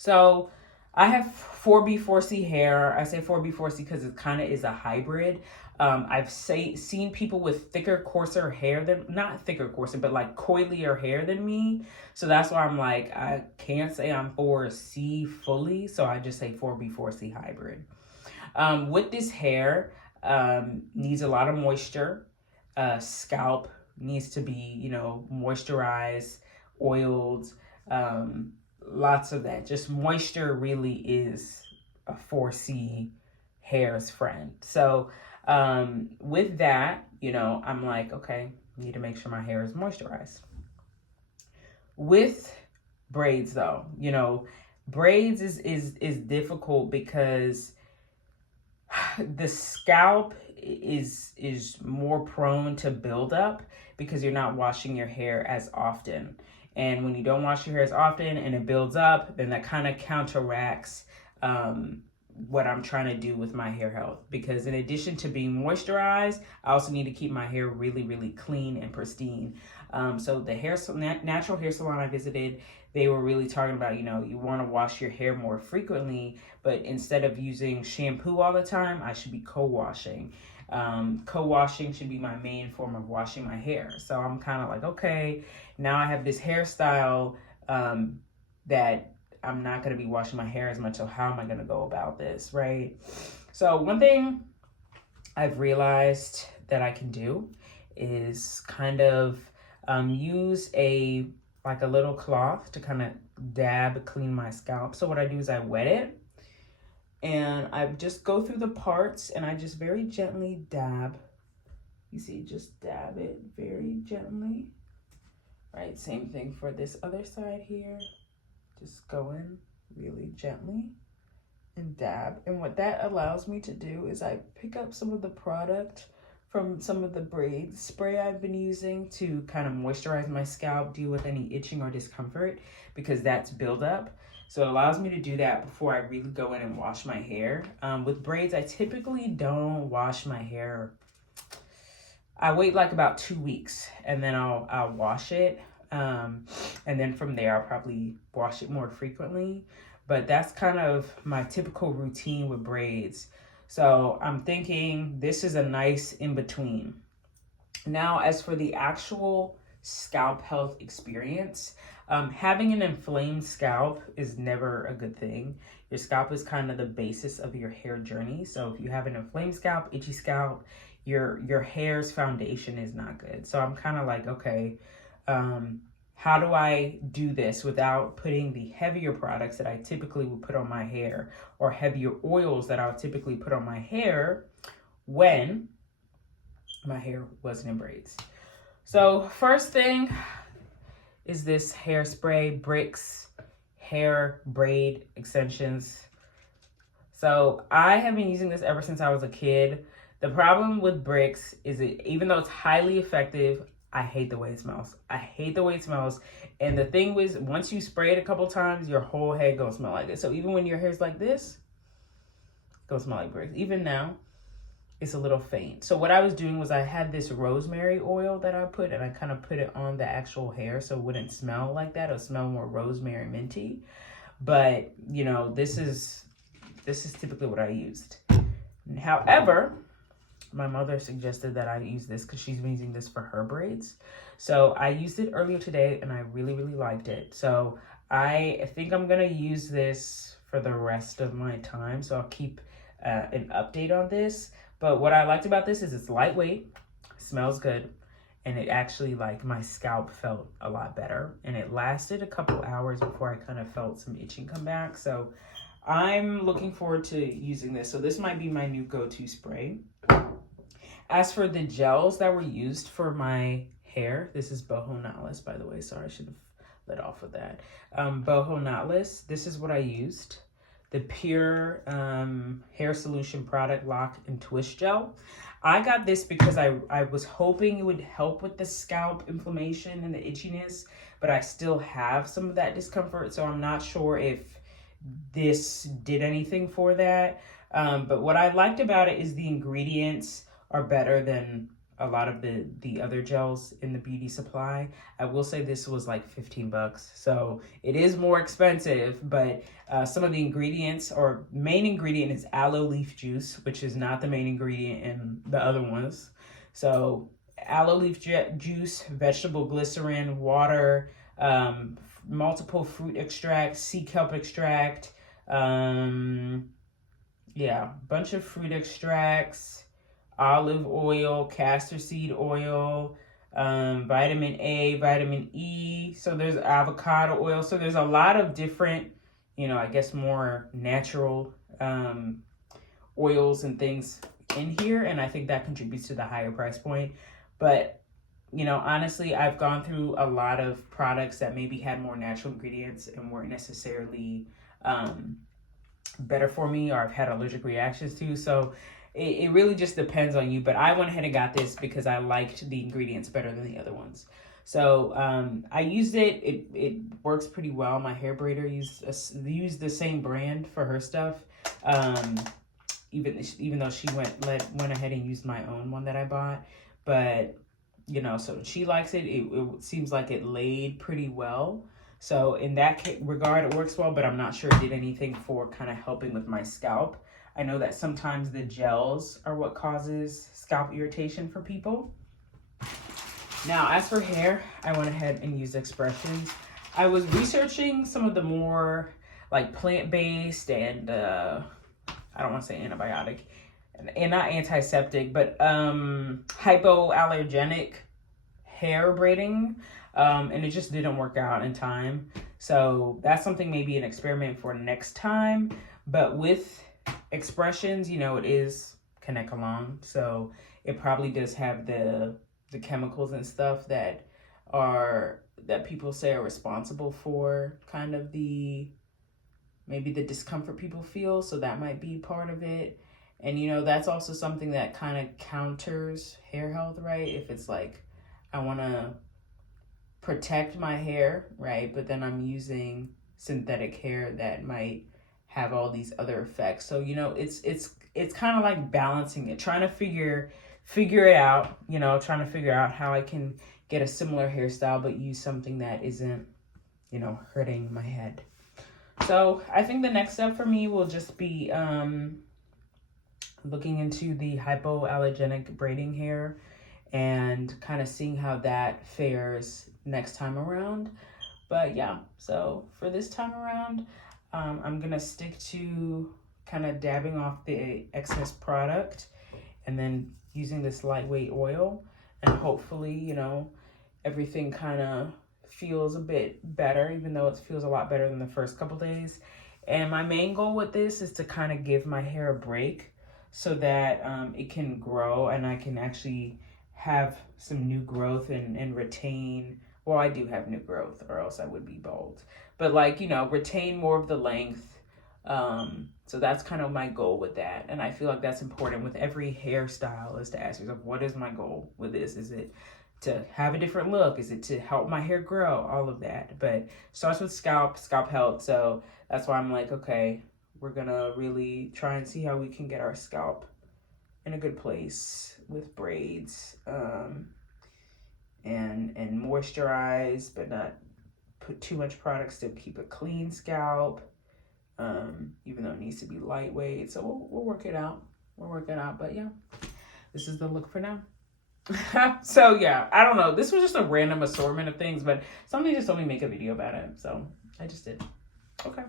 So I have 4B4C hair. I say 4B4C because it kind of is a hybrid. Seen people with thicker, coarser hair than, not thicker, coarser, but like coilier hair than me. So that's why I'm like, I can't say I'm 4C fully. So I just say 4B4C hybrid. With this hair, needs a lot of moisture. Scalp needs to be, moisturized, oiled. Lots of that. Just moisture really is a 4C hair's friend. So with that, I'm like, okay, need to make sure my hair is moisturized. With braids though, braids is difficult because the scalp is more prone to buildup because you're not washing your hair as often. And when you don't wash your hair as often and it builds up, then that kind of counteracts what I'm trying to do with my hair health. Because in addition to being moisturized, I also need to keep my hair really, really clean and pristine. So the natural hair salon I visited, they were really talking about, you want to wash your hair more frequently, but instead of using shampoo all the time, I should be co-washing. Co-washing should be my main form of washing my hair. So I'm kind of like, okay, now I have this hairstyle that I'm not going to be washing my hair as much. So how am I going to go about this, right? So one thing I've realized that I can do is kind of use a little cloth to kind of clean my scalp. So what I do is I wet it and I just go through the parts and I just very gently dab. You see, just dab it very gently. Right, same thing for this other side here. Just go in really gently and dab. And what that allows me to do is I pick up some of the product from some of the braid spray I've been using to kind of moisturize my scalp, deal with any itching or discomfort, because that's buildup. So it allows me to do that before I really go in and wash my hair. With braids, I typically don't wash my hair. I wait like about 2 weeks and then I'll wash it. And then from there, I'll probably wash it more frequently. But that's kind of my typical routine with braids. So I'm thinking this is a nice in-between. Now, as for the actual scalp health experience, having an inflamed scalp is never a good thing. Your scalp is kind of the basis of your hair journey. So if you have an inflamed scalp, itchy scalp, your hair's foundation is not good. So I'm kind of like, okay, how do I do this without putting the heavier products that I typically would put on my hair or heavier oils that I would typically put on my hair when my hair wasn't in braids? So first thing is this hairspray, Bricks hair braid extensions. So I have been using this ever since I was a kid. The problem with Bricks is even though it's highly effective, I hate the way it smells. I hate the way it smells. And the thing was, once you spray it a couple times, your whole head gonna smell like this. So even when your hair's like this, it's gonna smell like Bricks. Even now, it's a little faint. So what I was doing was I had this rosemary oil that I put, and I kind of put it on the actual hair so it wouldn't smell like that. It'll smell more rosemary minty. But, this is typically what I used. However, my mother suggested that I use this because she's been using this for her braids. So I used it earlier today and I really, really liked it. So I think I'm going to use this for the rest of my time. So I'll keep an update on this. But what I liked about this is it's lightweight, smells good, and it actually, my scalp felt a lot better. And it lasted a couple hours before I kind of felt some itching come back. So I'm looking forward to using this. So this might be my new go-to spray. As for the gels that were used for my hair, this is Boho Knotless, by the way. Sorry, I should have let off with that. Boho Knotless, this is what I used. The Pure Hair Solution Product Lock and Twist Gel. I got this because I was hoping it would help with the scalp inflammation and the itchiness, but I still have some of that discomfort, so I'm not sure if this did anything for that. But what I liked about it is the ingredients are better than a lot of the other gels in the beauty supply. I will say this was like 15 bucks. So it is more expensive, but some of the ingredients, or main ingredient, is aloe leaf juice, which is not the main ingredient in the other ones. So aloe leaf juice, vegetable glycerin, water, multiple fruit extract, sea kelp extract, yeah, bunch of fruit extracts, olive oil, castor seed oil, vitamin A, vitamin E. So there's avocado oil. So there's a lot of different, I guess more natural oils and things in here. And I think that contributes to the higher price point. But, honestly, I've gone through a lot of products that maybe had more natural ingredients and weren't necessarily better for me, or I've had allergic reactions to. So it really just depends on you. But I went ahead and got this because I liked the ingredients better than the other ones. So I used it. It works pretty well. My hair braider used the same brand for her stuff. Even though she went ahead and used my own one that I bought. But, so she likes it. It seems like it laid pretty well. So in that regard, it works well, but I'm not sure it did anything for kind of helping with my scalp. I know that sometimes the gels are what causes scalp irritation for people. Now, as for hair, I went ahead and used Expressions. I was researching some of the more like plant-based and I don't want to say antibiotic and not antiseptic, but hypoallergenic hair braiding. And it just didn't work out in time. So that's something, maybe an experiment for next time. But with Expressions, it is Kanekalon. So it probably does have the chemicals and stuff that people say are responsible for kind of maybe the discomfort people feel. So that might be part of it. And, that's also something that kind of counters hair health, right? If it's like, I want to protect my hair, right? But then I'm using synthetic hair that might have all these other effects. So, it's kind of like balancing it, trying to figure it out, trying to figure out how I can get a similar hairstyle, but use something that isn't, hurting my head. So I think the next step for me will just be looking into the hypoallergenic braiding hair and kind of seeing how that fares next time around. But yeah, so for this time around, I'm gonna stick to kind of dabbing off the excess product and then using this lightweight oil, and hopefully, everything kind of feels a bit better, even though it feels a lot better than the first couple days. And my main goal with this is to kind of give my hair a break so that it can grow and I can actually have some new growth and retain, well, I do have new growth or else I would be bald, but retain more of the length. So that's kind of my goal with that. And I feel like that's important with every hairstyle, is to ask yourself, what is my goal with this? Is it to have a different look? Is it to help my hair grow? All of that. But it starts with scalp health. So that's why I'm like, okay, we're gonna really try and see how we can get our scalp in a good place with braids, and moisturize, but not put too much products to keep a clean scalp, even though it needs to be lightweight. So we'll work it out. But yeah, this is the look for now. So yeah, I don't know. This was just a random assortment of things, but somebody just told me make a video about it. So I just did. Okay.